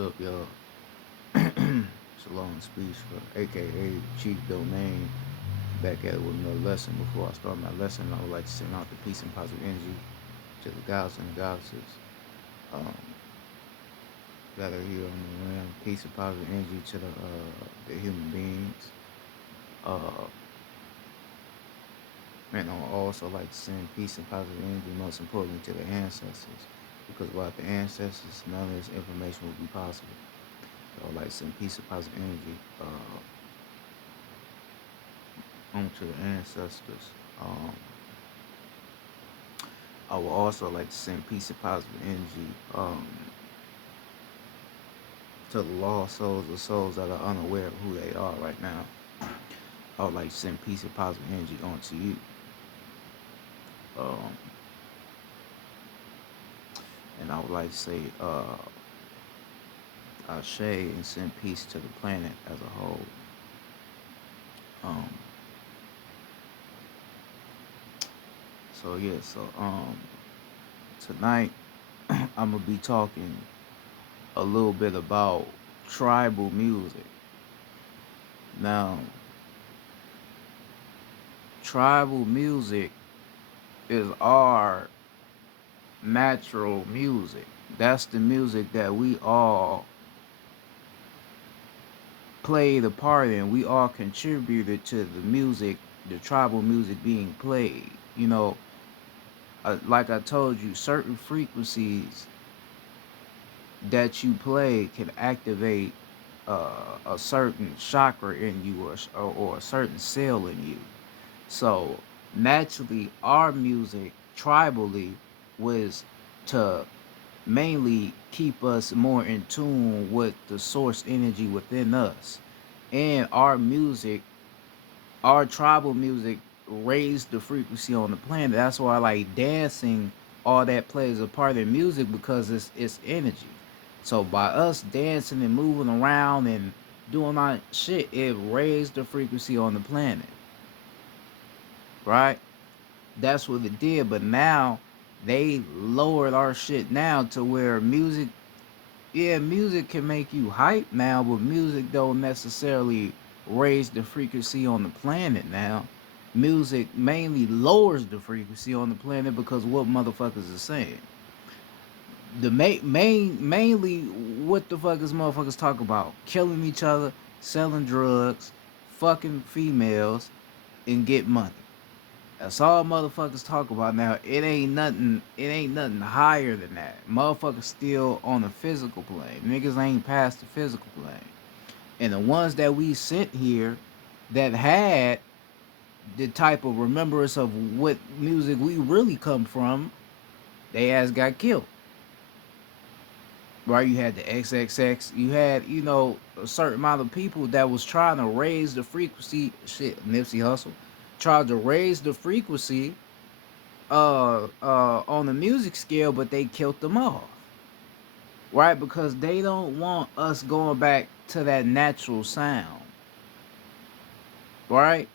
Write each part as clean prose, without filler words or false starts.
up, y'all? It's a long speech for AKA Chief Domain. Back at it with another lesson. Before I start my lesson, I would like to send out the peace and positive energy to the gods and the goddesses um, that are here on the land. Peace and positive energy to the human beings. Uh, and I would also like to send peace and positive energy, most importantly, to the ancestors. Because without the ancestors, none of this information would be possible. So I would like to send peace and positive energy home to the ancestors. I would also like to send peace and positive energy to the lost souls or souls that are unaware of who they are right now. I would like to send peace and positive energy onto you. Um, and I would like to say Ashe and send peace to the planet as a whole. Um, so tonight I'm gonna be talking a little bit about tribal music. Now, tribal music is our natural music. That's the music that we all played a part in. We all contributed to the music, the tribal music being played. Like I told you, certain frequencies that you play can activate a certain chakra in you, or a certain cell in you. So naturally, our music tribally was to mainly keep us more in tune with the source energy within us. And our tribal music raised the frequency on the planet. That's why like dancing, all that plays a part in music because it's energy. So by us dancing and moving around and doing our shit, it raised the frequency on the planet, right? That's what it did. But now they lowered our shit now to where music, yeah, music can make you hype now, but music don't necessarily raise the frequency on the planet now. Music mainly lowers the frequency on the planet because what motherfuckers are saying. The mainly what the fuck is motherfuckers talk about? Killing each other, selling drugs, fucking females, and get money. That's all motherfuckers talk about now. It ain't nothing. It ain't nothing higher than that. Motherfuckers still on the physical plane. Niggas ain't past the physical plane. And the ones that we sent here that had the type of remembrance of what music we really come from, they ass got killed. Right? You had the XXX. You had a certain amount of people that was trying to raise the frequency. Shit, Nipsey Hussle tried to raise the frequency on the music scale, but they killed them off, right? Because they don't want us going back to that natural sound, right?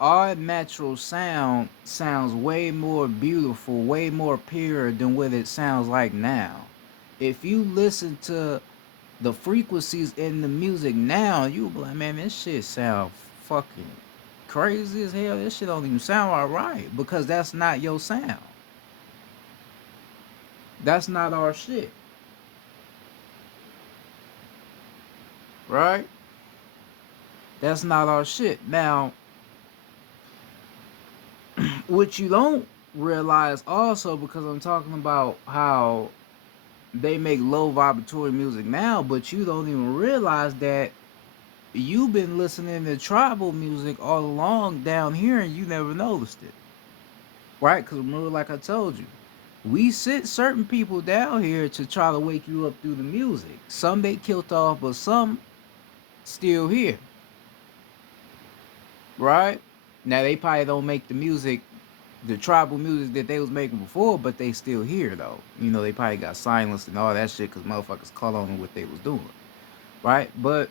Our natural sound sounds way more beautiful, way more pure than what it sounds like now. If you listen to the frequencies in the music now, you'll be like, man, this shit sound fucking crazy as hell. This shit don't even sound alright because that's not your sound. That's not our shit, right? That's not our shit. Now, what you don't realize also, because I'm talking about how they make low vibratory music now, but you don't even realize that you've been listening to tribal music all along down here and you never noticed it, right? Because remember, like I told you, we sent certain people down here to try to wake you up through the music. Some they killed off, but some still here, right? Now they probably don't make the music, the tribal music that they was making before, but they still here though. They probably got silenced and all that shit because motherfuckers caught on what they was doing, right? But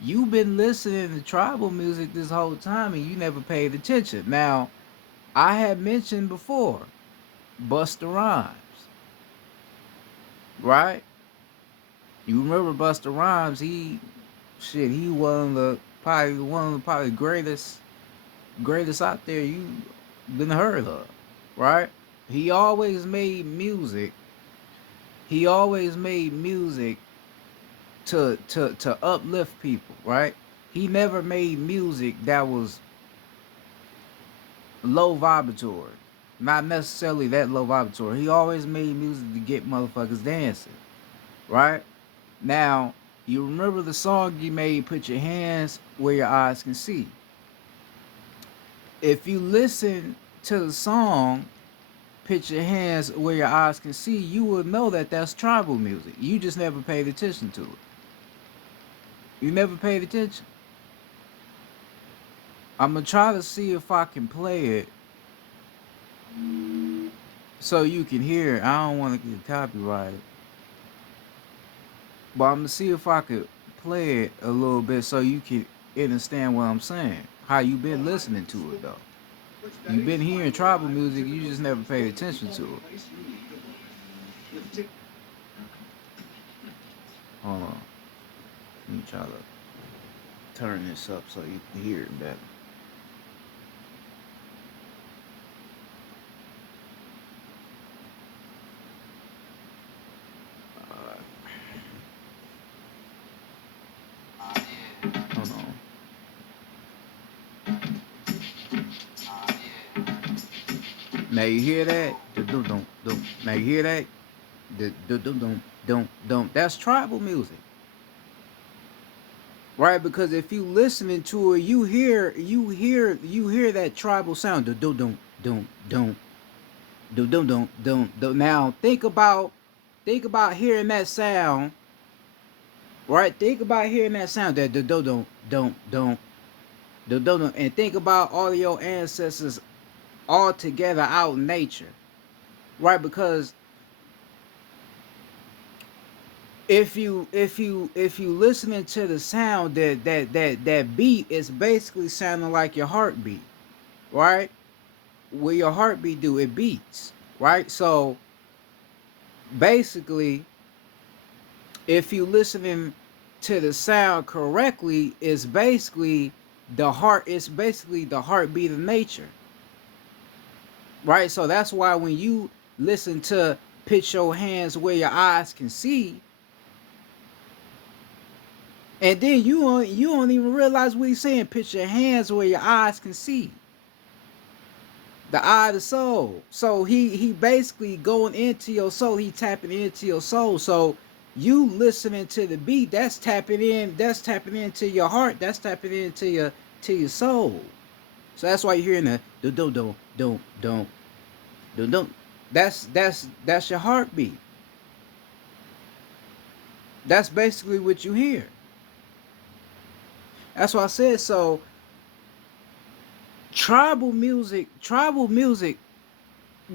you've been listening to tribal music this whole time and you never paid attention. Now, I had mentioned before Busta Rhymes, right? You remember Busta Rhymes? He one of the probably greatest out there you been heard of, right? He always made music. He always made music to uplift people, right? He never made music that was low vibratory. Not necessarily that low vibratory. He always made music to get motherfuckers dancing, right? Now, you remember the song he made, Put Your Hands Where Your Eyes Can See. If you listen to the song, Put Your Hands Where Your Eyes Can See, you will know that that's tribal music. You just never paid attention to it. You never paid attention. I'm going to try to see if I can play it so you can hear it. I don't want to get copyrighted. But I'm going to see if I could play it a little bit so you can understand what I'm saying. How you been listening to it, though. You've been hearing tribal music, you just never paid attention to it. Hold on. Let me try to turn this up so you can hear it better. Hold on. Now you hear that? Now you hear that? That's tribal music. Right? Because if you listening to it, you hear that tribal sound. Now think about hearing that sound. Right? Think about hearing that sound. That and think about all of your ancestors all together out in nature. Right? Because if you listening to the sound, that beat is basically sounding like your heartbeat, right? Where your heartbeat do, it beats, right? So basically, if you listening to the sound correctly, it's basically the heartbeat of nature, right? So that's why when you listen to Put Your Hands Where Your Eyes Can See, and then you don't even realize what he's saying. Put your hands where your eyes can see. The eye of the soul. So he basically going into your soul. He tapping into your soul. So you listening to the beat, that's tapping into your heart. That's tapping into your soul. So that's why you're hearing the don't. That's your heartbeat. That's basically what you hear. That's why I said so. Tribal music,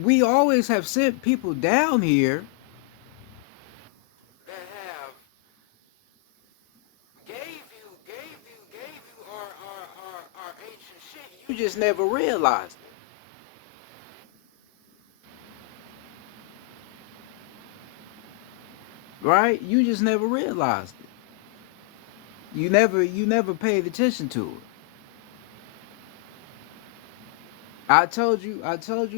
we always have sent people down here that have gave you our ancient shit. You just never realized it. Right? You just never realized it. You never paid attention to it. I told you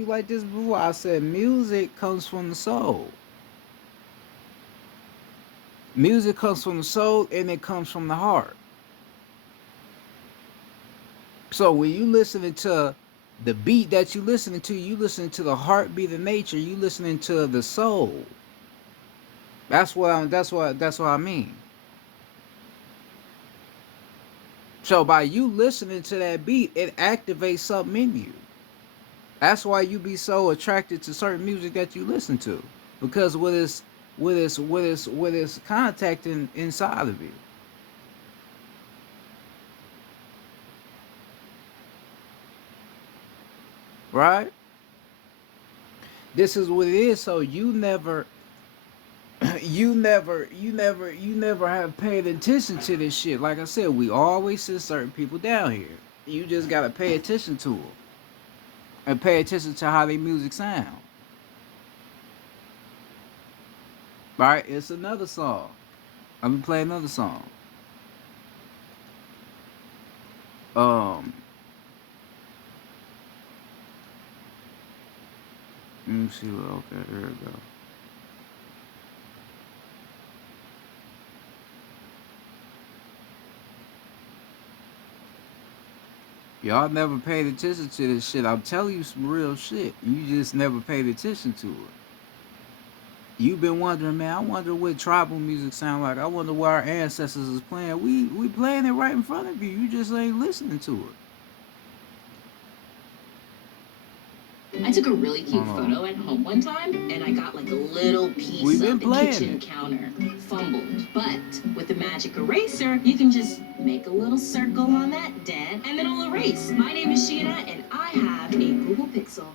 like this before. I said music comes from the soul. Music comes from the soul and it comes from the heart. So when you listening to the beat that you listening to the heartbeat of nature, you listening to the soul. That's what I mean. So by you listening to that beat, it activates something in you. That's why you be so attracted to certain music that you listen to. Because what is contacting inside of you. Right? This is what it is. So you never you never have paid attention to this shit. Like I said, we always send certain people down here. You just gotta pay attention to them and pay attention to how their music sound. Right? It's another song. I'm gonna play another song. Um, let me see what. Okay, here we go. Y'all never paid attention to this shit. I'm telling you some real shit. You just never paid attention to it. You've been wondering, man. I wonder what tribal music sound like. I wonder what our ancestors is playing. We playing it right in front of you. You just ain't listening to it. I took a really cute photo at home one time, and I got like a little piece We've of been the playing kitchen it. counter fumbled. But with the magic eraser, you can just make a little circle on that dent, and it'll erase. My name is Sheena, and I have a Google Pixel.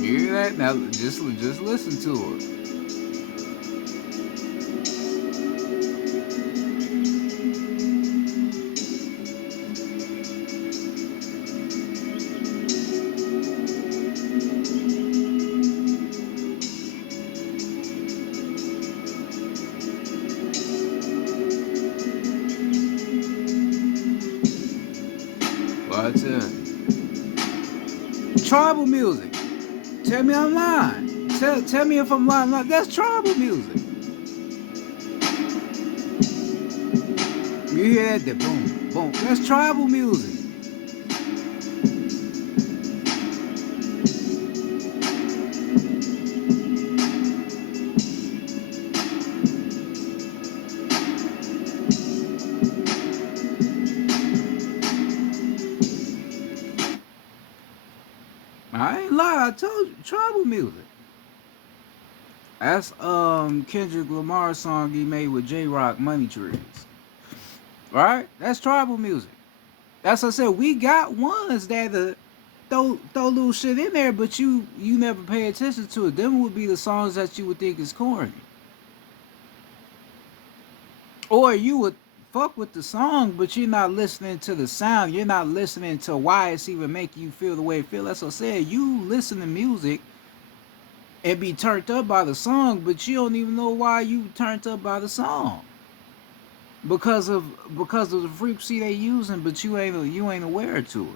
You hear that? Now just listen to it. Well, I tell you. Tribal music. Tell me I'm lying. Tell me if I'm lying. Like, that's tribal music. You hear that? The boom, boom. That's tribal music. I ain't lying. I told you, tribal music. That's Kendrick Lamar's song he made with J Rock, Money Trees. Right? That's tribal music. That's what I said. We got ones that throw little shit in there, but you never pay attention to it. Them would be the songs that you would think is corny. Or you would fuck with the song, but you're not listening to the sound. You're not listening to why it's even making you feel the way it feels. That's what I said. You listen to music and be turned up by the song, but you don't even know why you turned up by the song. Because of the frequency they using, but you ain't aware to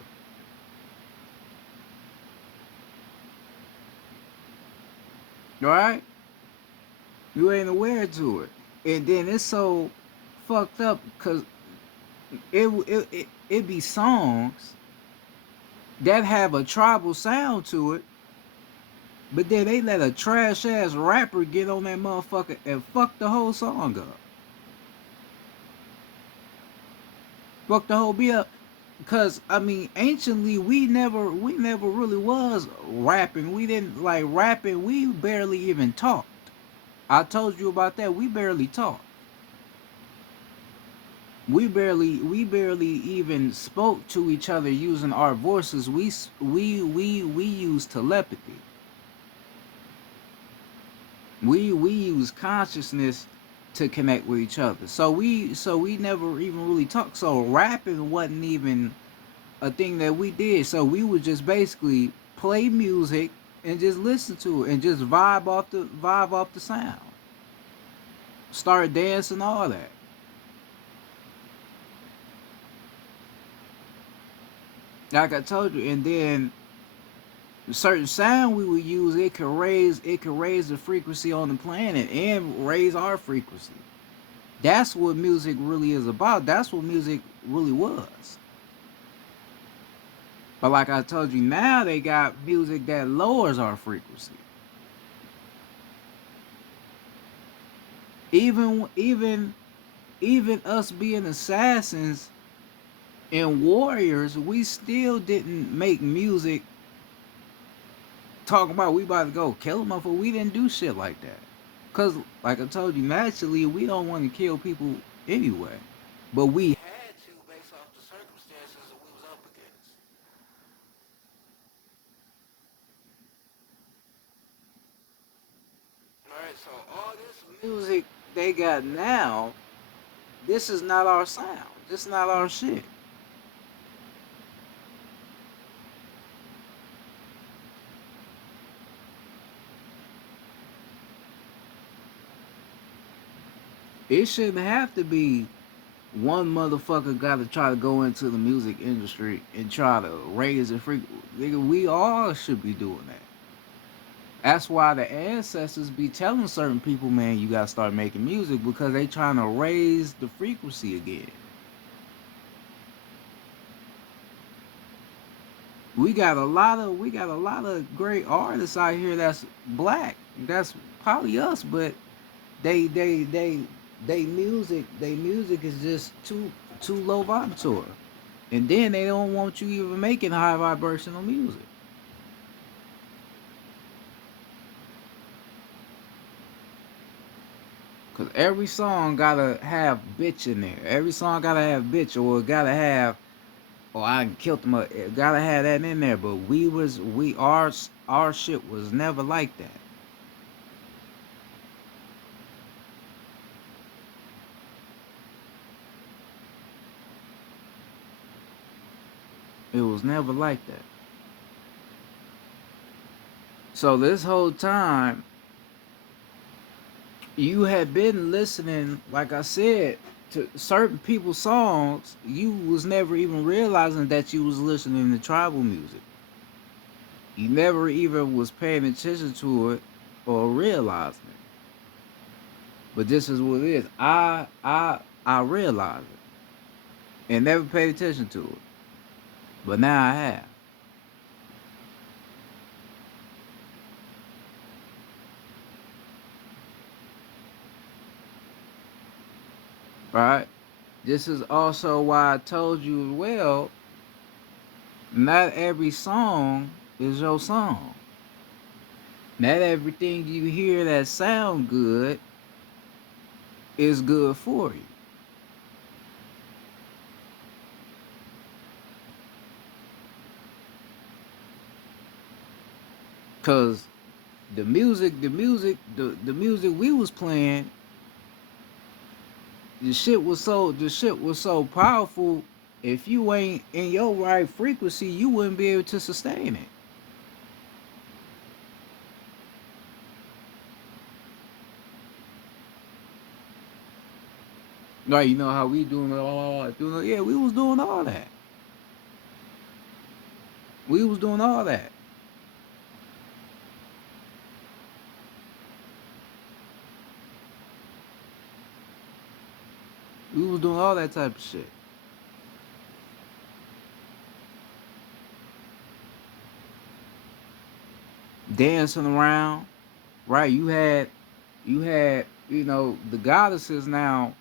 it. Right? You ain't aware to it. And then it's so fucked up because it be songs that have a tribal sound to it, but then they let a trash ass rapper get on that motherfucker and fuck the whole song up. Fuck the whole beat up. Cause I mean, anciently we never really was rapping. We didn't like rapping. We barely even talked. I told you about that. We barely talked. We barely even spoke to each other using our voices. We use telepathy. We use consciousness to connect with each other. So we never even really talked. So rapping wasn't even a thing that we did. So we would just basically play music and just listen to it and just vibe off the sound. Start dancing, all that. Like I told you, and then certain sound we would use, it could raise the frequency on the planet and raise our frequency. That's what music really is about. That's what music really was. But like I told you, now they got music that lowers our frequency. Even us being assassins and warriors, we still didn't make music talking about we about to go kill them. Motherfucker. We didn't do shit like that. Cause like I told you, naturally we don't want to kill people anyway. But we had to based off the circumstances that we was up against. Alright, so all this music they got now, this is not our sound. This is not our shit. It shouldn't have to be one motherfucker got to try to go into the music industry and try to raise the freak. Nigga, we all should be doing that. That's why the ancestors be telling certain people, man, you gotta start making music because they trying to raise the frequency again. We got a lot of great artists out here that's black. That's probably us, but they they they they music is just too low vibratory. And then they don't want you even making high vibrational music. Cause every song gotta have bitch in there. Every song gotta have bitch or it gotta have or I killed them. It gotta have that in there. But our shit was never like that. It was never like that. So this whole time you had been listening, like I said, to certain people's songs. You was never even realizing that you was listening to tribal music. You never even was paying attention to it or realizing it. But this is what it is. I realized it and never paid attention to it. But now I have. Right? This is also why I told you as well, not every song is your song. Not everything you hear that sound good is good for you. Cause the music we was playing, the shit was so powerful. If you ain't in your right frequency, you wouldn't be able to sustain it. Like you know how we doing it all, yeah, we was doing all that. We was doing all that. We was doing all that type of shit. Dancing around, right? You had the goddesses. Now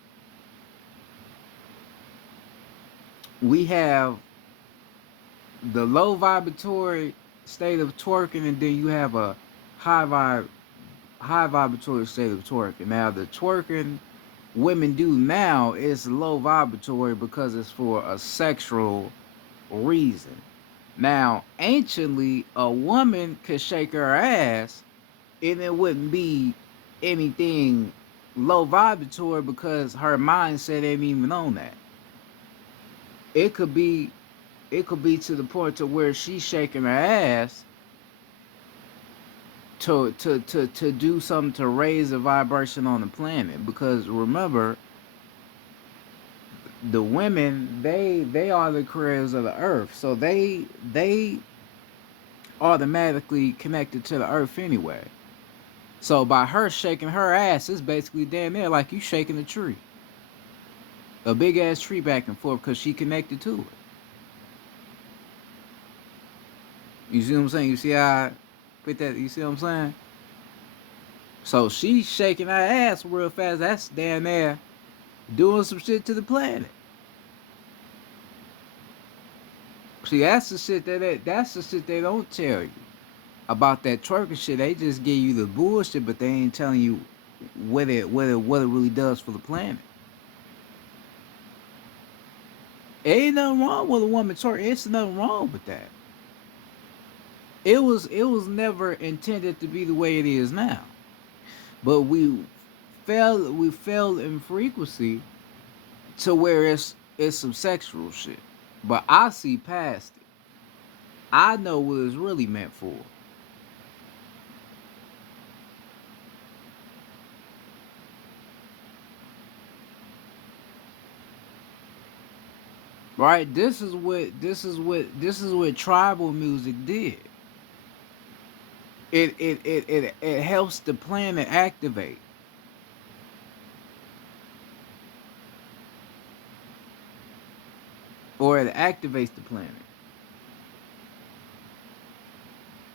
we have the low vibratory state of twerking, and then you have a high vibe high vibratory state of twerking. Now the twerking women do now is low vibratory because it's for a sexual reason. Now, anciently, a woman could shake her ass and it wouldn't be anything low vibratory because her mindset ain't even on that. It could be it could be to the point to where she's shaking her ass to do something to raise the vibration on the planet. Because remember, the women they are the creators of the earth, so they automatically connected to the earth anyway. So by her shaking her ass, it's basically damn near like you shaking a tree, a big ass tree back and forth, because she connected to it. You see what I'm saying? You see how I put that? You see what I'm saying? So she's shaking her ass real fast. That's damn near doing some shit to the planet. See, that's the shit they don't tell you about that twerking shit. They just give you the bullshit, but they ain't telling you what it really does for the planet. Ain't nothing wrong with a woman twerking. It's nothing wrong with that. It was never intended to be the way it is now. But we fell in frequency to where it's some sexual shit. But I see past it. I know what it's really meant for. Right? This is what tribal music did. It helps the planet activate, or it activates the planet.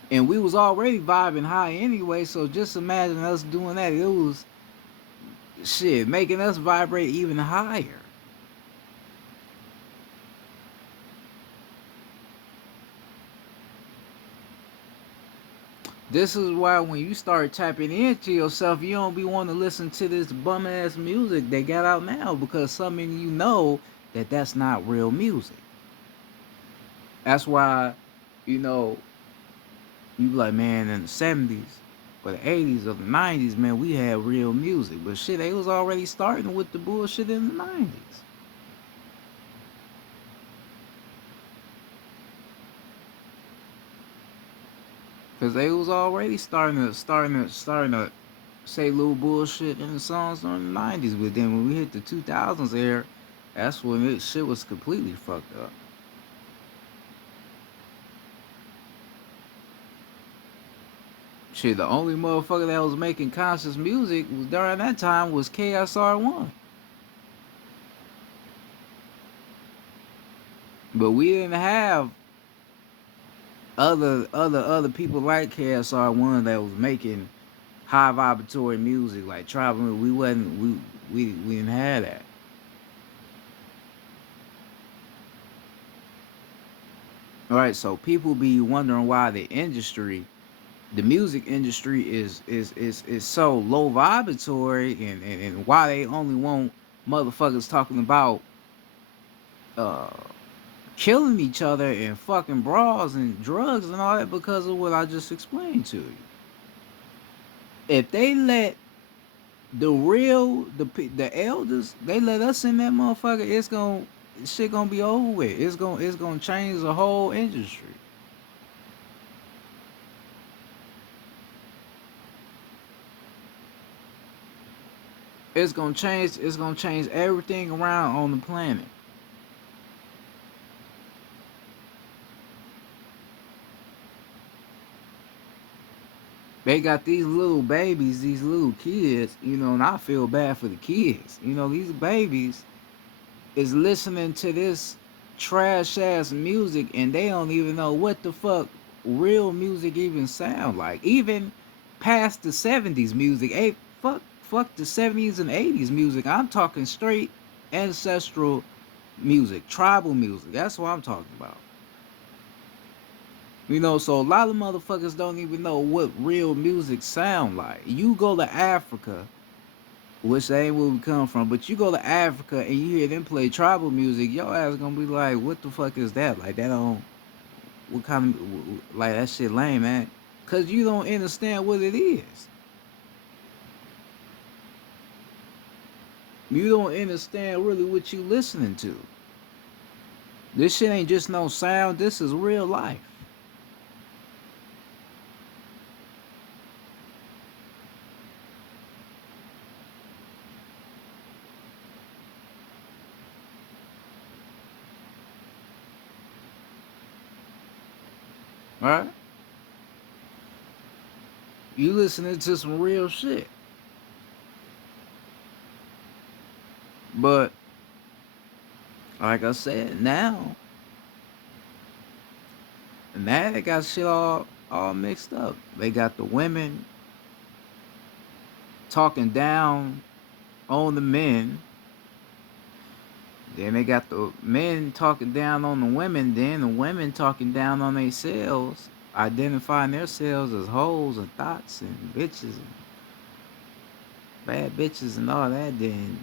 And we was already vibing high anyway, so just imagine us doing that. It was shit making us vibrate even higher. This is why when you start tapping into yourself, you don't be wanting to listen to this bum ass music they got out now, because some of you know that that's not real music. That's why, you know, you be like, man, in the 70s or the 80s or the 90s, man, we had real music. But shit, they was already starting with the bullshit in the 90s. Cause they was already starting to say little bullshit in the songs during the 90s. But then when we hit the 2000s era, that's when it shit was completely fucked up. Shit, the only motherfucker that was making conscious music was during that time was KSR1. But we didn't have other people like KSR1 that was making high vibratory music like tribal. We wasn't we didn't have that. All right, so people be wondering why the music industry is so low vibratory, and why they only want motherfuckers talking about uh killing each other and fucking bras and drugs and all that, because of what I just explained to you. If they let the elders, they let us in that motherfucker, it's gonna shit gonna be over with. It's gonna change the whole industry. It's gonna change everything around on the planet. They got these little babies, these little kids, and I feel bad for the kids. These babies is listening to this trash ass music, and they don't even know what the fuck real music even sound like. Even past the 70s music. Hey, fuck the 70s and 80s music. I'm talking straight ancestral music, tribal music. That's what I'm talking about. So a lot of motherfuckers don't even know what real music sound like. You go to Africa, which ain't where we come from, but you go to Africa and you hear them play tribal music, your ass gonna be like, what the fuck is that? Like, that don't, what kind of, like, that shit lame, man. Cause you don't understand what it is. You don't understand really what you listening to. This shit ain't just no sound, this is real life. Alright? You listening to some real shit. But like I said, now they got shit all mixed up. They got the women talking down on the men. Then they got the men talking down on the women. Then the women talking down on themselves, identifying themselves as hoes and thoughts and bitches and bad bitches and all that. Then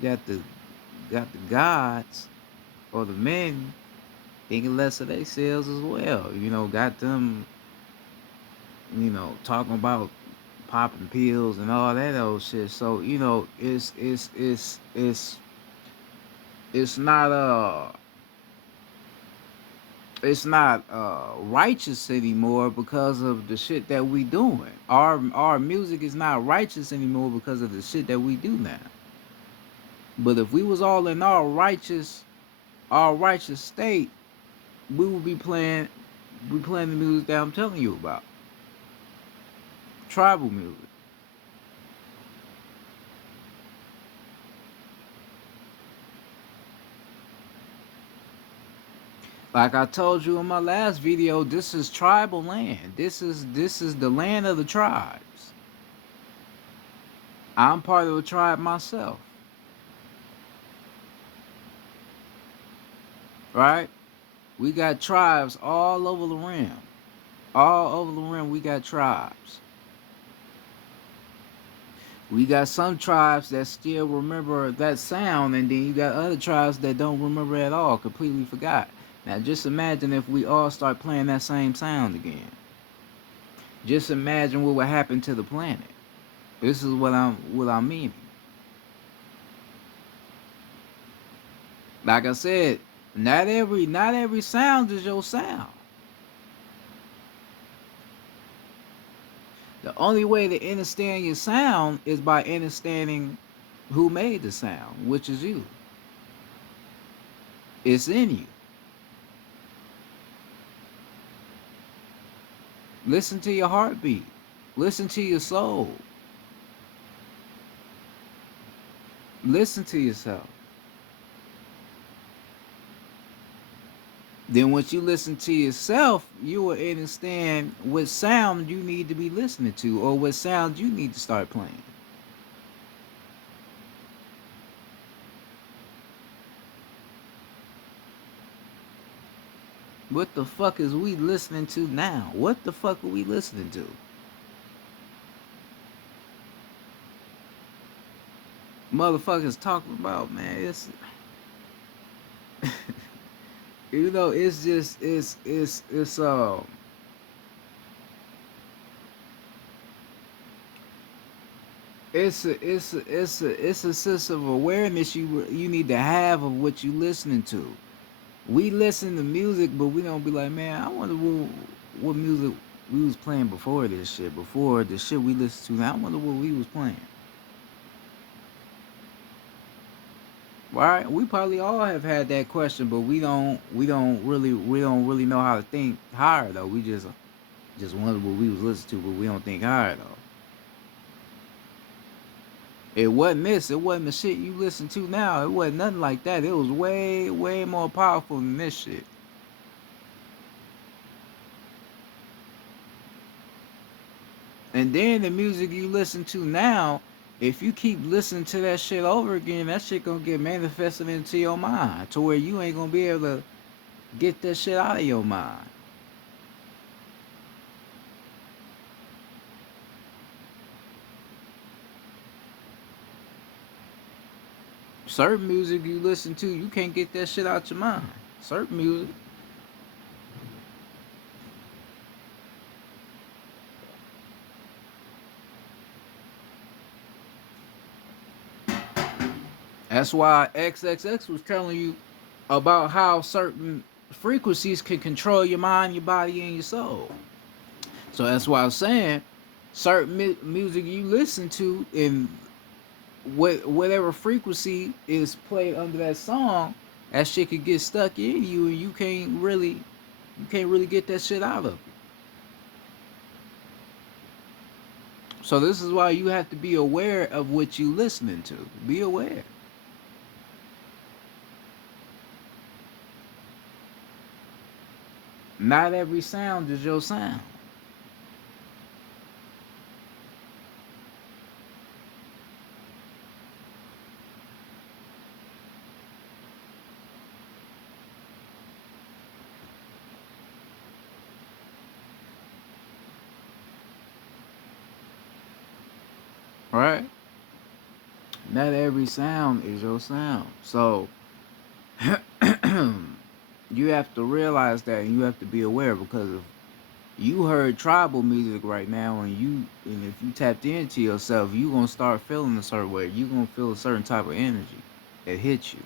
you got the gods or the men thinking less of themselves as well. Got them, talking about popping pills and all that old shit. So it's not righteous anymore because of the shit that we doing. Our music is not righteous anymore because of the shit that we do now. But if we was all in our righteous, our righteous state, we will be playing the music that I'm telling you about. Tribal music. Like I told you in my last video, this is tribal land. This is the land of the tribes. I'm part of a tribe myself. Right? We got tribes all over the rim. All over the rim we got tribes. We got some tribes that still remember that sound, and then you got other tribes that don't remember at all, completely forgot. Now just imagine if we all start playing that same sound again. Just imagine what would happen to the planet. This is what I'm meaning. Like I said, not every sound is your sound. The only way to understand your sound is by understanding who made the sound, which is you. It's in you. Listen to your heartbeat. Listen to your soul. Listen to yourself. Then once you listen to yourself, you will understand what sound you need to be listening to, or what sound you need to start playing. What the fuck is we listening to now? What the fuck are we listening to? Motherfuckers talking about, man, it's you know, it's just it's it's it's a sense of awareness you need to have of what you listening to. We listen to music, but we don't be like, man, I wonder what music we was playing before this shit, before the shit we listen to now. I wonder what we was playing. Right? We probably all have had that question, but we don't really know how to think higher though. We just wonder what we was listening to, but we don't think higher though. It wasn't this. It wasn't the shit you listen to now. It wasn't nothing like that. It was way, way more powerful than this shit. And then the music you listen to now, if you keep listening to that shit over again, that shit gonna get manifested into your mind to where you ain't gonna be able to get that shit out of your mind. Certain music you listen to, you can't get that shit out your mind. Certain music. That's why XXX was telling you about how certain frequencies can control your mind, your body, and your soul. So that's why I'm saying certain music you listen to, and whatever frequency is played under that song, that shit could get stuck in you, and you can't really get that shit out of it. So this is why you have to be aware of what you listening to. Be aware. Not every sound is your sound. Right? Not every sound is your sound. So you have to realize that, and you have to be aware, because if you heard tribal music right now, and if you tapped into yourself, you gonna start feeling a certain way. You gonna feel a certain type of energy that hits you.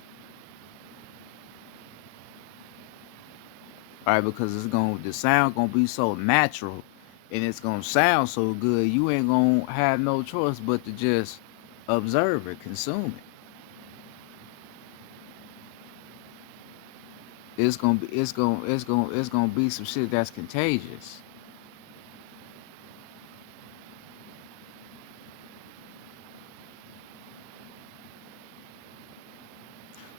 All right, because the sound gonna be so natural, and it's gonna sound so good, you ain't gonna have no choice but to just observe it, consume it. it's gonna be some shit that's contagious.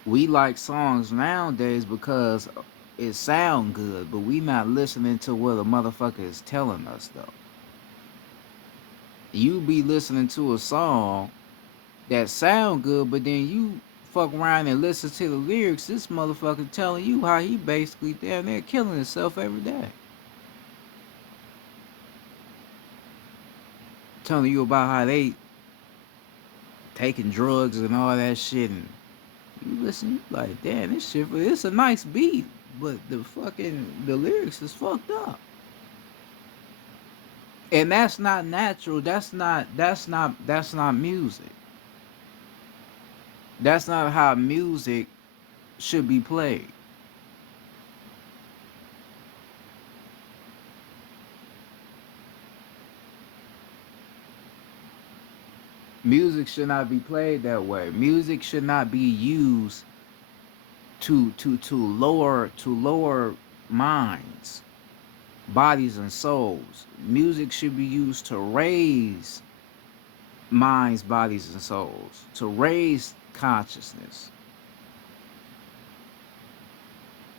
We like songs nowadays because it sound good, but we not listening to what a motherfucker is telling us though. You be listening to a song that sound good, but then you fuck around and listen to the lyrics. This motherfucker telling you how he basically down there killing himself every day, telling you about how they taking drugs and all that shit, and you listen you like, damn, this shit. It's a nice beat, but the lyrics is fucked up, and that's not natural. That's not music. That's not how music should be played. Music should not be played that way. Music should not be used to lower minds, bodies and souls. Music should be used to raise minds, bodies and souls, to raise consciousness.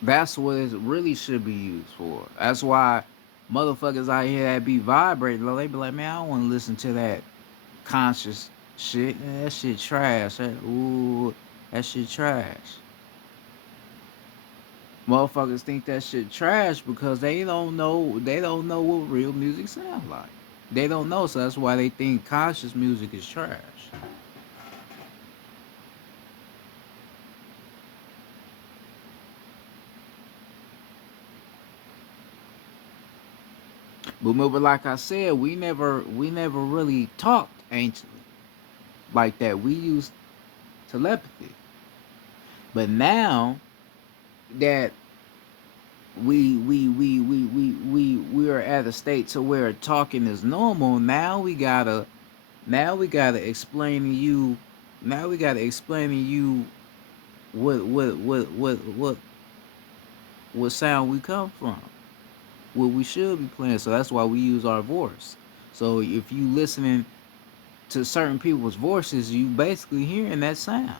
That's what it really should be used for. That's why motherfuckers out here that be vibrating, they be like, man, I don't want to listen to that conscious shit. Man, that shit trash. That shit trash. Motherfuckers think that shit trash because they don't know what real music sounds like. They don't know, so that's why they think conscious music is trash. But remember, like I said, we never really talked anciently like that. We used telepathy. But now that we are at a state to where talking is normal, now we gotta explain to you now we gotta explain to you what sound we come from, what we should be playing. So that's why we use our voice. So if you listening to certain people's voices, you basically hearing that sound.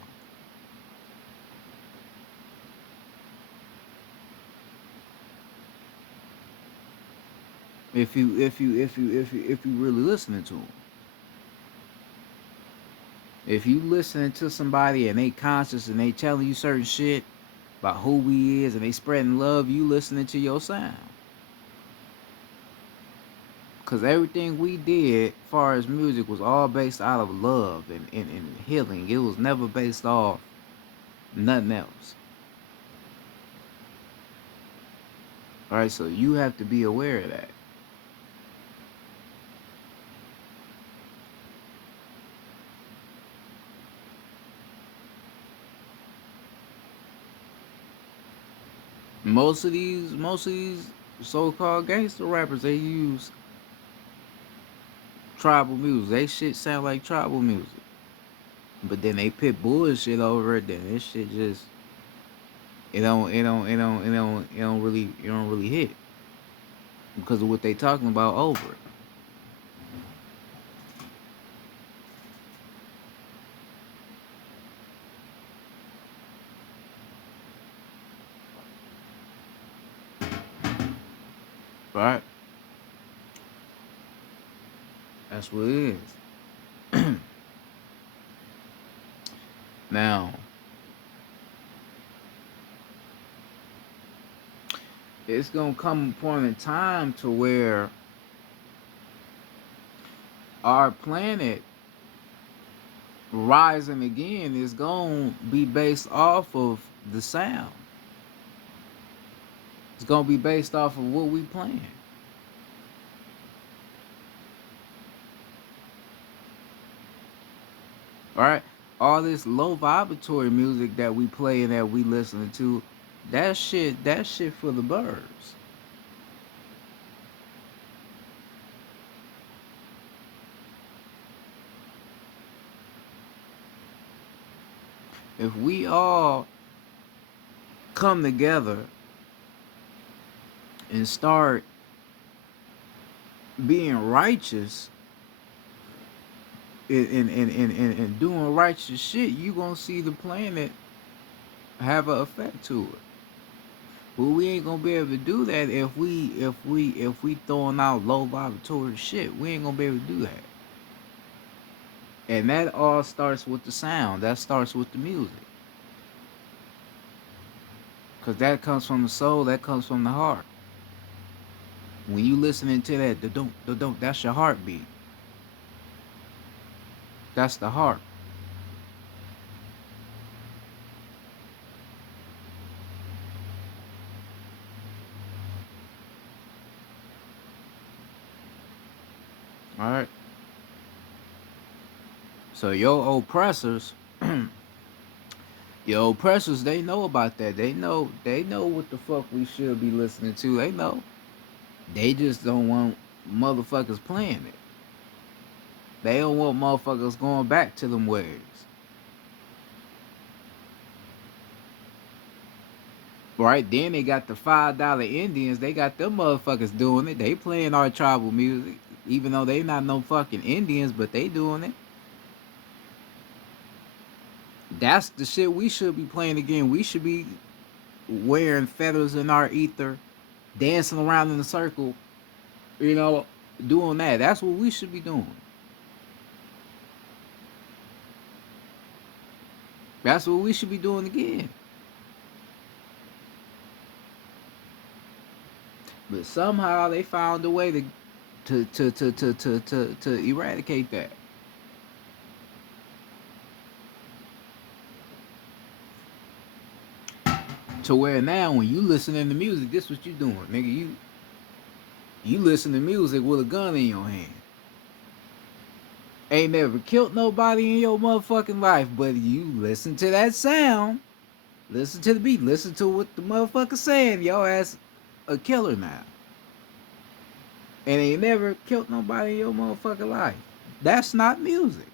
If you really listening to them. If you listening to somebody and they conscious and they telling you certain shit about who we is and they spreading love, you listening to your sound. Cause everything we did, as far as music, was all based out of love and healing. It was never based off nothing else. All right, so you have to be aware of that. Most of these so-called gangster rappers, they use tribal music. They shit sound like tribal music. But then they put bullshit over it. Then this shit just it don't really hit because of what they talking about over it. Right? That's what it is. Now, it's gonna come a point in time to where our planet rising again is gonna be based off of the sound. It's gonna be based off of what we playing. All right, all this low vibratory music that we play and that we listening to, that shit for the birds. If we all come together and start being righteous and doing righteous shit, you gonna see the planet have an effect to it. But we ain't gonna be able to do that if we throwing out low vibratory shit. We ain't gonna be able to do that. And that all starts with the sound. That starts with the music. Cause that comes from the soul, that comes from the heart. When you listening to that, the don't, that's your heartbeat. That's the heart. All right. So your oppressors, they know about that. They know what the fuck we should be listening to. They know. They just don't want motherfuckers playing it. They don't want motherfuckers going back to them ways. Right? Then they got the $5 Indians. They got them motherfuckers doing it. They playing our tribal music. Even though they not no fucking Indians, but they doing it. That's the shit we should be playing again. We should be wearing feathers in our ether, dancing around in a circle, you know, doing that. That's what we should be doing. That's what we should be doing again. But somehow they found a way to eradicate that. To where now when you listening to music, this what you doing, nigga. You listen to music with a gun in your hand. Ain't never killed nobody in your motherfucking life, but you listen to that sound, listen to the beat, listen to what the motherfucker saying, your ass a killer now. And ain't never killed nobody in your motherfucking life. That's not music.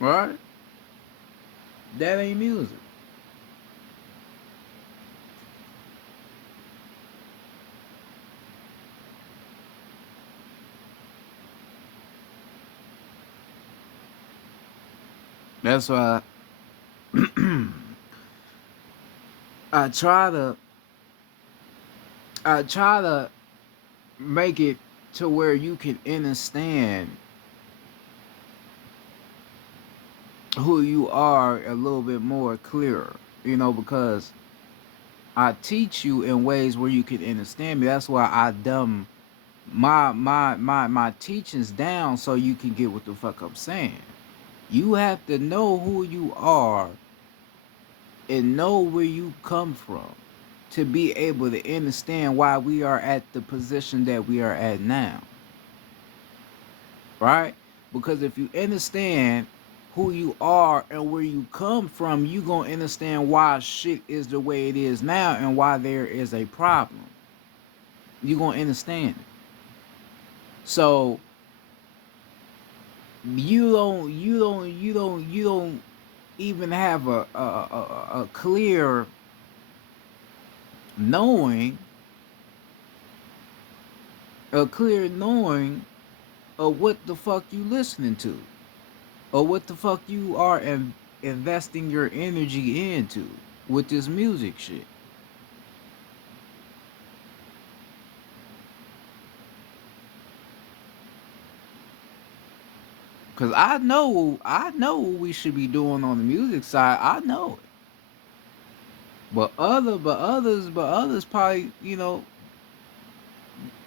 Right? That ain't music. That's why I try to I try to make it to where you can understand who you are a little bit more clearer, because I teach you in ways where you can understand me. That's why I dumb my teachings down so you can get what the fuck I'm saying. You have to know who you are and know where you come from to be able to understand why we are at the position that we are at now. Right? Because if you understand who you are and where you come from, you gonna understand why shit is the way it is now and why there is a problem. You gonna understand it. So you don't even have a clear knowing, of what the fuck you listening to, or what the fuck you are investing your energy into with this music shit. Cause I know what we should be doing on the music side. I know it. But others probably,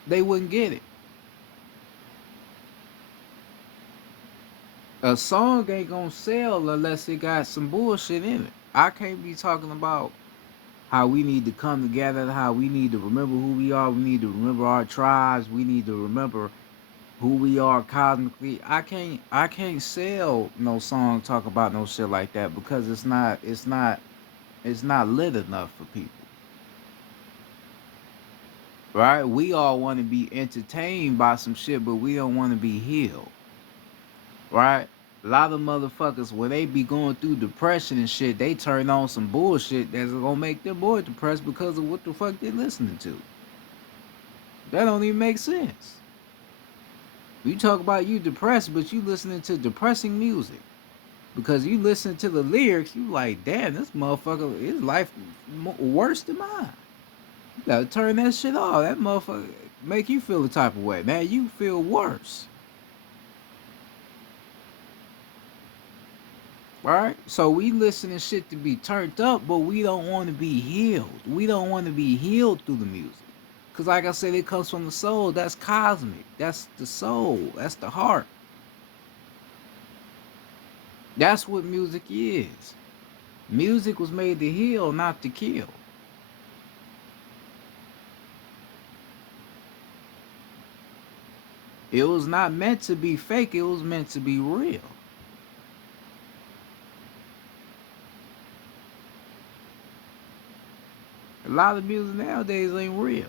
they wouldn't get it. A song ain't gonna sell unless it got some bullshit in it. I can't be talking about how we need to come together, how we need to remember who we are, we need to remember our tribes, we need to remember who we are cosmically. I can't sell no song talk about no shit like that because it's not lit enough for people. right? We all want to be entertained by some shit, but we don't want to be healed, right? A lot of motherfuckers, when they be going through depression and shit, they turn on some bullshit that's gonna make them more depressed because of what the fuck they listening to. That don't even make sense. You talk about you depressed, but you listening to depressing music. Because you listen to the lyrics, you like, damn, this motherfucker, his life worse than mine. You gotta turn that shit off. That motherfucker make you feel the type of way. Man, you feel worse. Right? So we listening shit to be turned up, but we don't want to be healed. We don't want to be healed through the music. Cause like I said, it comes from the soul. That's cosmic. That's the soul. That's the heart. That's what music is. Music was made to heal, not to kill. It was not meant to be fake. It was meant to be real. A lot of music nowadays ain't real.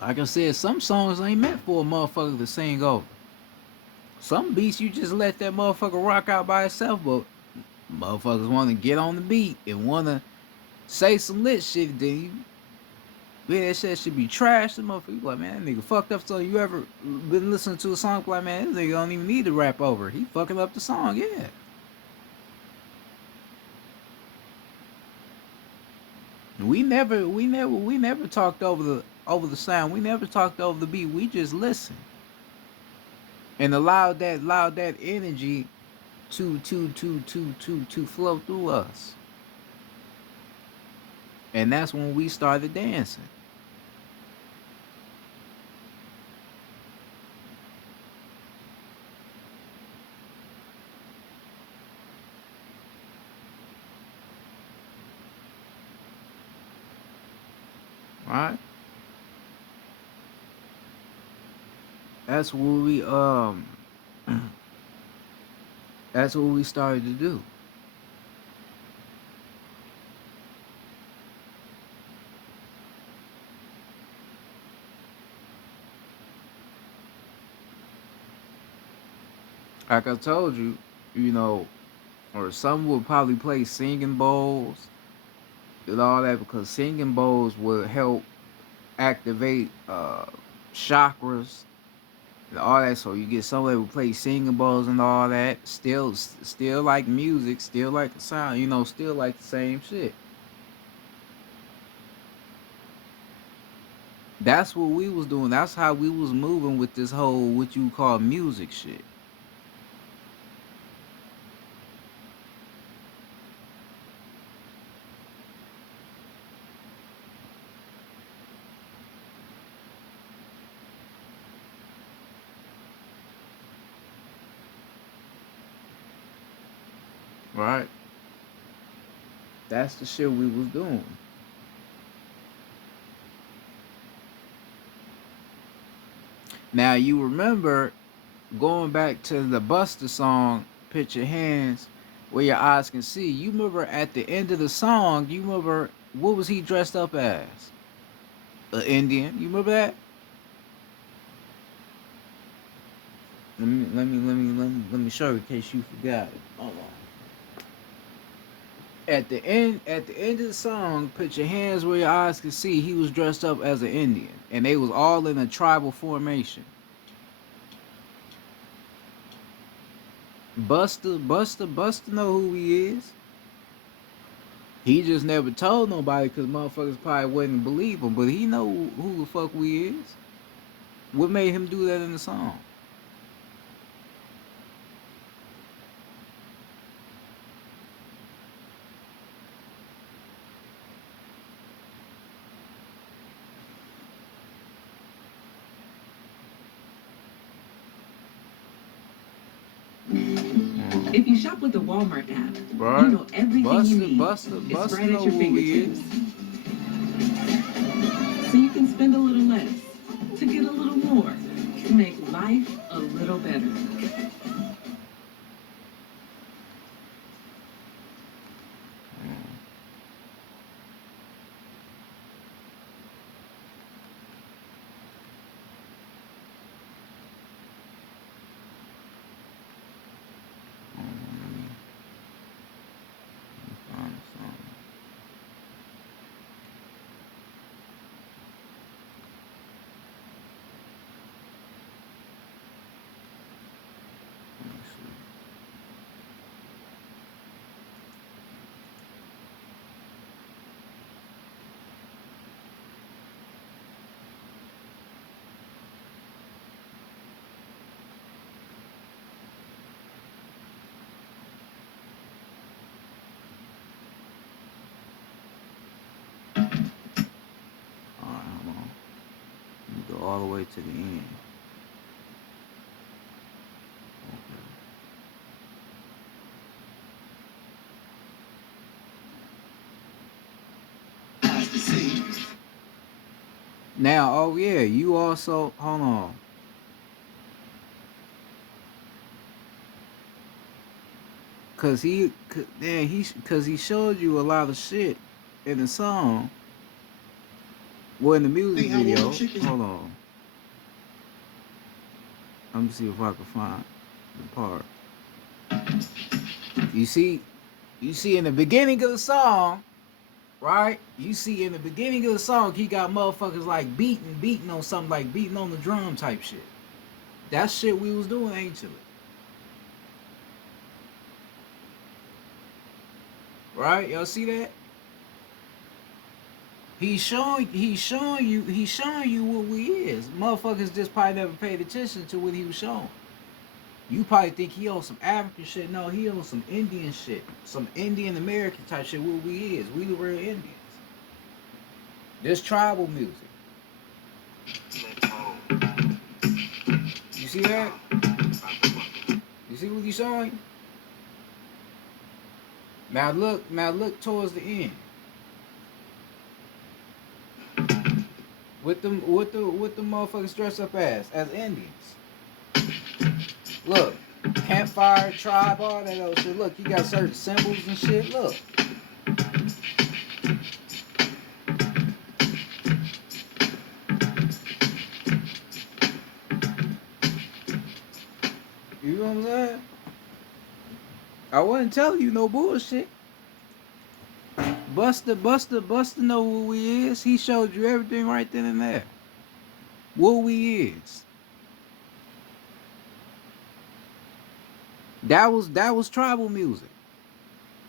Like I said, some songs ain't meant for a motherfucker to sing over. Some beats you just let that motherfucker rock out by itself, but motherfuckers want to get on the beat and want to say some lit shit. Then you, that shit should be trash. The motherfucker like, man, that nigga fucked up. So you ever been listening to a song like, man, this nigga don't even need to rap over. He fucking up the song, yeah. We never talked over the sound. We never talked over the beat. We just listened and allowed that energy to flow through us. And that's when we started dancing. Right? That's what we that's what we started to do. Like I told you, you know, or some would probably play singing bowls and all that because singing bowls will help activate chakras and all that. So you get somebody who play singing bowls and all that. Still like music, still like the sound, you know, still like the same shit. That's what we was doing. That's how we was moving with this whole what you call music shit. Right? That's the shit we was doing. Now you remember going back to the Buster song, "Put Your Hands Where Your Eyes Can See." You remember at the end of the song, you remember what was he dressed up as? An Indian. You remember that? Let me show you in case you forgot it. Hold on. At the end of the song, "Put Your Hands Where Your Eyes Can See," he was dressed up as an Indian, and they was all in a tribal formation. Buster know who he is. He just never told nobody because motherfuckers probably wouldn't believe him. But he know who the fuck we is. What made him do that in the song? If you shop with the Walmart app, Right? you know everything you need. Buster It's right know at your who he fingertips. is. So you can spend a little less to get a little more. to make life a little better. Find something. Let me see. All right, hold on. Let me go all the way to the end. Okay. Now, oh yeah, you also hold on, cause he showed you a lot of shit in the song, well in the music video. Hold on, let me see if I can find the part. You see, you see in the beginning of the song, right? You see in the beginning of the song, he got motherfuckers like beating on something, like beating on the drum type shit. That shit we was doing anciently, right? Y'all see that? He's showing you what we is. Motherfuckers just probably never paid attention to what he was showing. You probably think he on some African shit. No, he on some Indian shit. Some Indian American type shit. What we is. We the real Indians. This tribal music. You see that? You see what he's showing? Now look towards the end. With the motherfuckers dressed up as Indians. Look, campfire, tribe, all that other shit. Look, you got certain symbols and shit. Look. You know what I'm saying? I wasn't telling you no bullshit. Buster know who we is. He showed you everything right then and there. What we is. That was tribal music.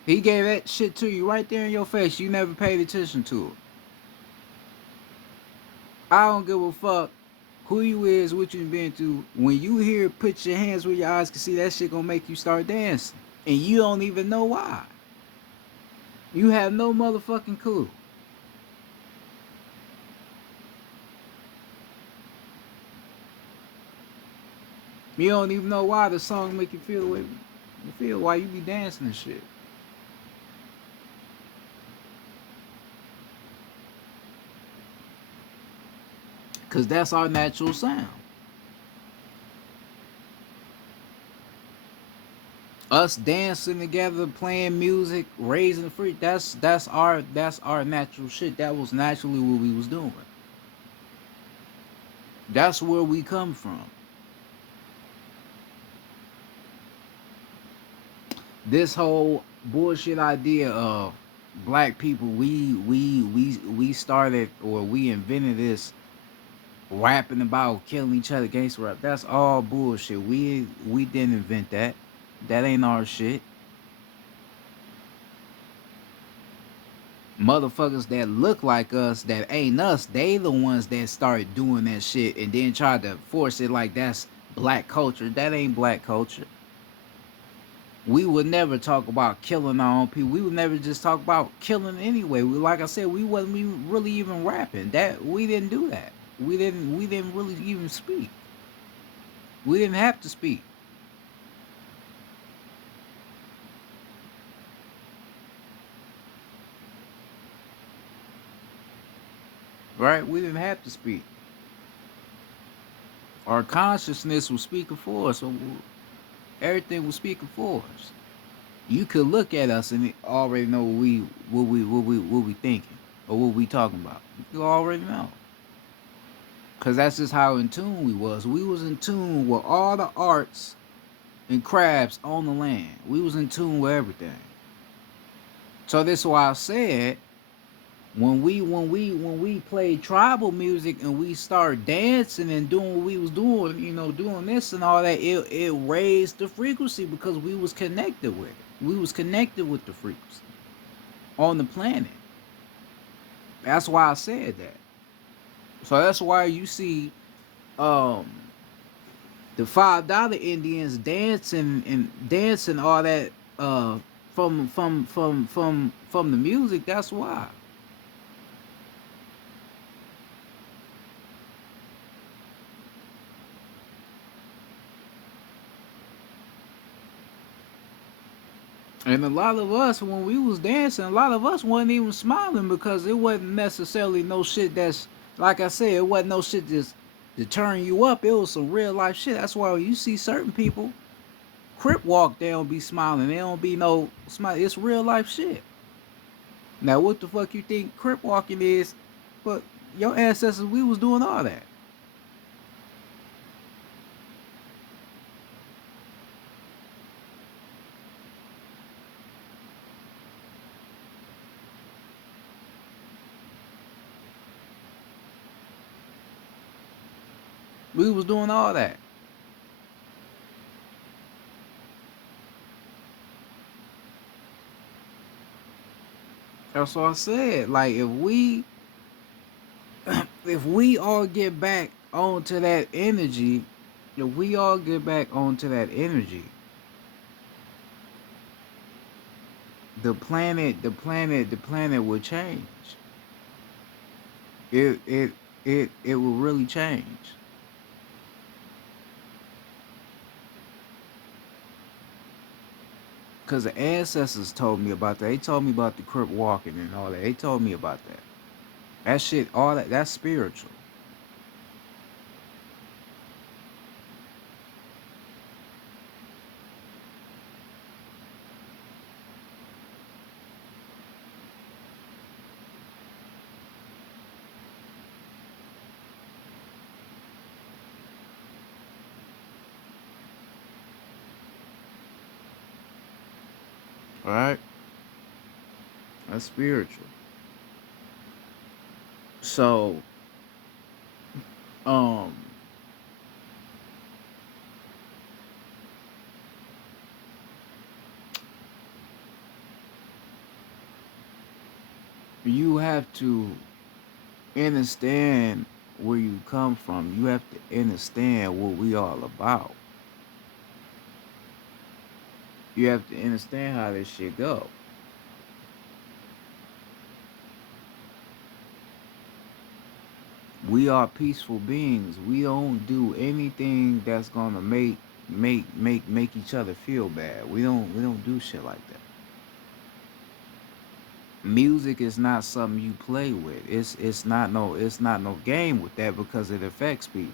He gave that shit to you right there in your face. You never paid attention to it. I don't give a fuck who you is, what you been through. When you hear put your hands where your eyes can see, that shit gonna make you start dancing. And you don't even know why. You have no motherfucking clue. You don't even know why the song make you feel the way you feel, why you be dancing and shit. Cause that's our natural sound. Us dancing together, playing music, raising the free. That's our natural shit. That was naturally what we was doing. That's where we come from. This whole bullshit idea of black people, we started, or we invented this rapping about killing each other, gangster rap. That's all bullshit. We didn't invent that. That ain't our shit. Motherfuckers that look like us, that ain't us, they the ones that started doing that shit and then tried to force it like that's black culture. That ain't black culture. We would never talk about killing our own people. We would never just talk about killing anyway. Like I said, we wasn't really even rapping. That we didn't do that. We didn't really even speak. We didn't have to speak. Right? We didn't have to speak. Our consciousness was speaking for us. So everything was speaking for us. You could look at us and already know what we thinking or what we talking about. You already know. Cause that's just how in tune we was. We was in tune with all the arts and crafts on the land. We was in tune with everything. So that's why I said when we played tribal music and we started dancing and doing what we was doing, doing this and all that, it raised the frequency because we was connected with it. We was connected with the frequency on the planet. That's why I said that. So that's why you see um the $5 Indians dancing all that from the music. That's why. And a lot of us, when we was dancing, a lot of us wasn't even smiling because it wasn't necessarily no shit that's, like I said, it wasn't no shit just to turn you up. It was some real life shit. That's why when you see certain people crip walk, they don't be smiling. They don't be no smile. It's real life shit. Now, what the fuck you think crip walking is? But your ancestors, we was doing all that. We was doing all that. That's what I said. Like if we all get back onto that energy, if we all get back onto that energy, the planet will change. It will really change. Cause the ancestors told me about that. They told me about the crip walking and all that. They told me about that. That shit, all that's spiritual. All right, that's spiritual. So, um, you have to understand where you come from. You have to understand what we all about. You have to understand how this shit go. We are peaceful beings. We don't do anything that's gonna make each other feel bad. We don't do shit like that. Music is not something you play with. It's not no game with that because it affects people.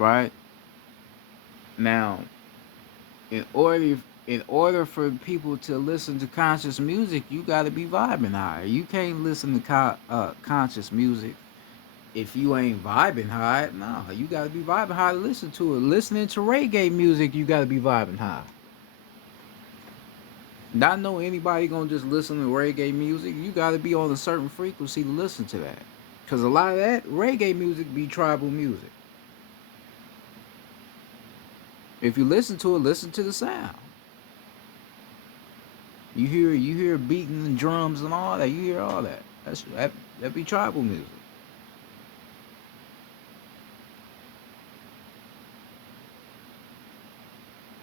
Right? Now, in order in order for people to listen to conscious music, you got to be vibing high. You can't listen to conscious music if you ain't vibing high. No, you got to be vibing high to listen to it. Listening to reggae music, you got to be vibing high. Not know anybody gonna just listen to reggae music. You got to be on a certain frequency to listen to that. Cause a lot of that reggae music be tribal music. If you listen to it, listen to the sound. You hear beating the drums and all that. You hear all that. That be tribal music.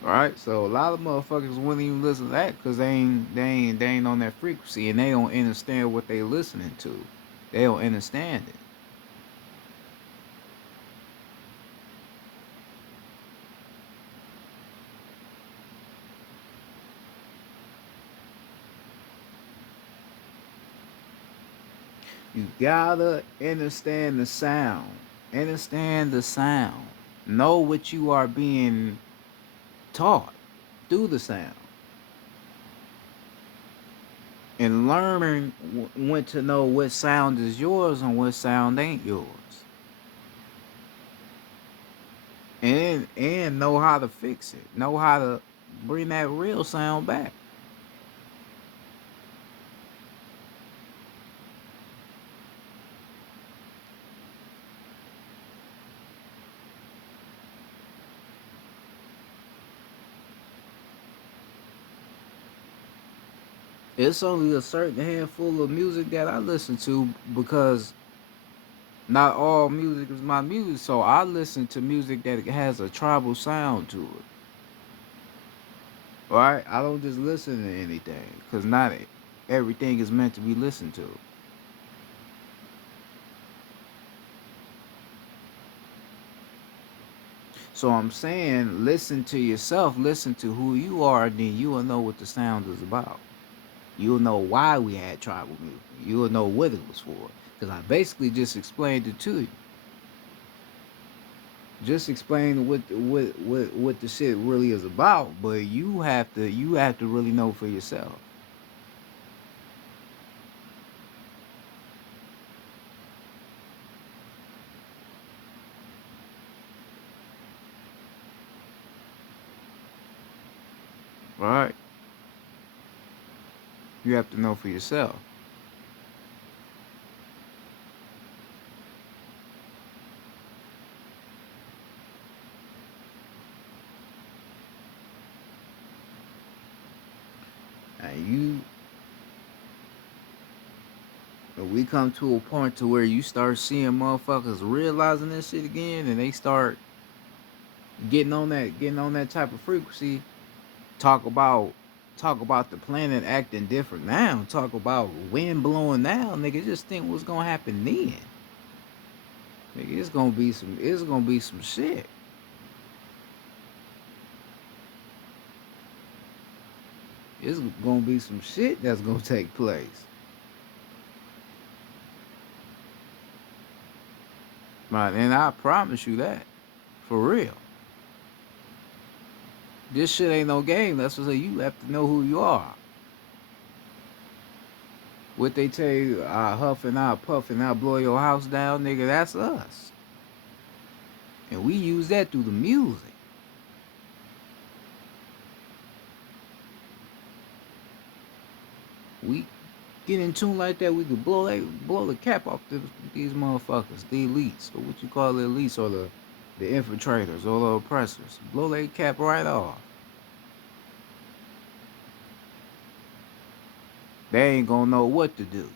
Right? So a lot of motherfuckers wouldn't even listen to that because they ain't on that frequency and they don't understand what they listening to. They don't understand it. You gotta understand the sound. Understand the sound. Know what you are being taught through the sound. And learn when to know what sound is yours and what sound ain't yours. And know how to fix it. Know how to bring that real sound back. It's only a certain handful of music that I listen to because not all music is my music. So I listen to music that has a tribal sound to it. Right? I don't just listen to anything because not everything is meant to be listened to. So I'm saying, listen to yourself, listen to who you are, then you will know what the sound is about. You'll know why we had tribal music. You'll know what it was for. Because I basically just explained it to you. Just explain what the shit really is about, but you have to really know for yourself. Right? You have to know for yourself. And when we come to a point to where you start seeing motherfuckers realizing this shit again and they start getting on that type of frequency, talk about talk about the planet acting different now. Talk about wind blowing now, nigga. Just think what's gonna happen then. Nigga, it's gonna be some shit. It's gonna be some shit that's gonna take place. Right, and I promise you that. For real. This shit ain't no game. That's what I say. You have to know who you are. What they tell you, I huff and I puff and I blow your house down, nigga, that's us. And we use that through the music. We get in tune like that, we could blow the cap off these motherfuckers, the elites, or what you call the elites, or the infiltrators, or the oppressors. Blow their cap right off. They ain't gonna know what to do.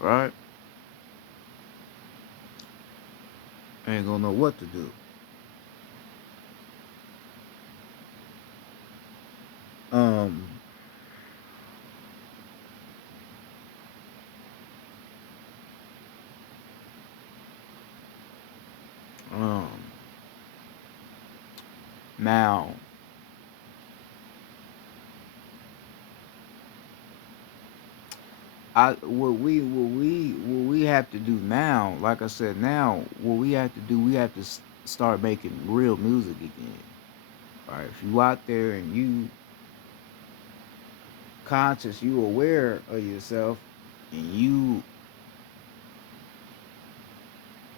Right? They ain't gonna know what to do. Um, um, now, what we have to do now, like I said, now what we have to do, we have to start making real music again. Right? If you out there and you conscious, you aware of yourself, and you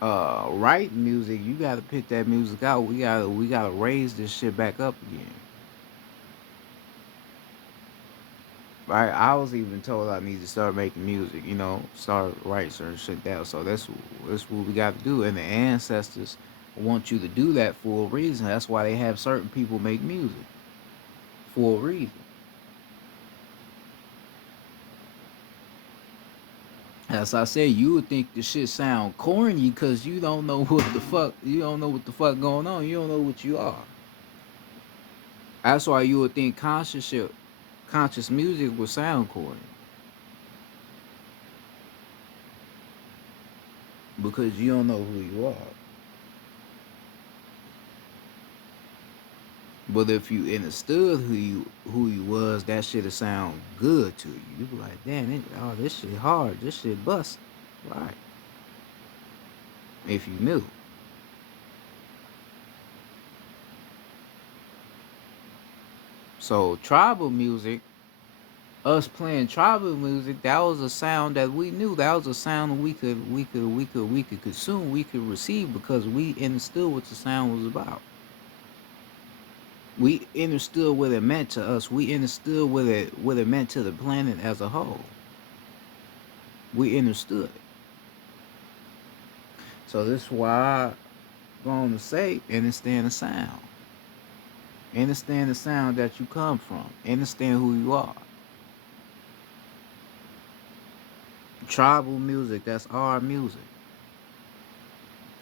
write music, you gotta pick that music out. We gotta raise this shit back up again. Right? I was even told I need to start making music, start writing certain shit down. So that's what we gotta do. And the ancestors want you to do that for a reason. That's why they have certain people make music for a reason. As I said, you would think the shit sound corny because you don't know what the fuck going on. You don't know what you are. That's why you would think conscious music would sound corny because you don't know who you are. But if you understood who you was, that shit'll sound good to you. You be like, damn, oh, this shit hard. This shit bust. Right. If you knew. So tribal music, us playing tribal music, that was a sound that we knew. That was a sound we could consume, we could receive because we understood what the sound was about. We understood what it meant to us. We understood what it meant to the planet as a whole. We understood it. So this is why I going to say understand the sound. Understand the sound that you come from. Understand who you are. Tribal music, that's our music.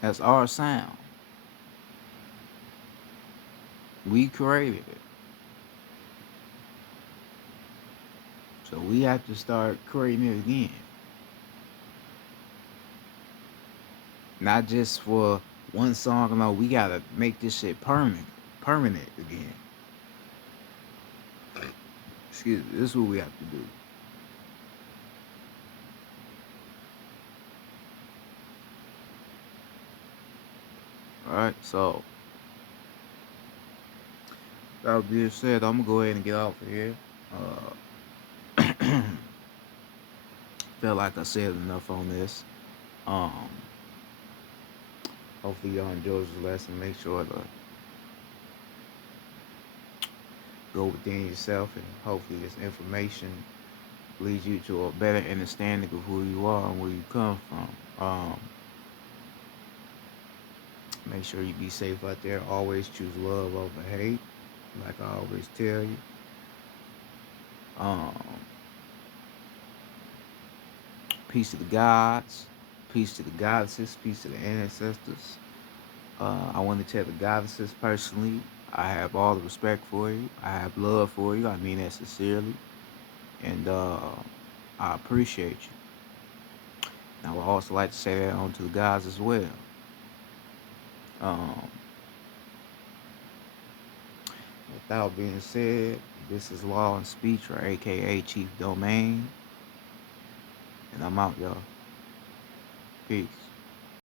That's our sound. We created it. So we have to start creating it again. Not just for one song. No, we gotta make this shit permanent again. Excuse me. This is what we have to do. All right. So that being said, I'm gonna go ahead and get off of here. Feel like I said enough on this. Um, Hopefully y'all enjoyed this lesson. Make sure to go within yourself, and hopefully this information leads you to a better understanding of who you are and where you come from. Make sure you be safe out there. Always choose love over hate, like I always tell you. Um, Peace to the gods, peace to the goddesses, peace to the ancestors. I want to tell the goddesses personally, I have all the respect for you. I have love for you. I mean that sincerely. And I appreciate you. And I would also like to say that on to the guys as well. Um, with that being said, this is Law and Speech, or AKA Chief Domain. And I'm out, y'all. Peace.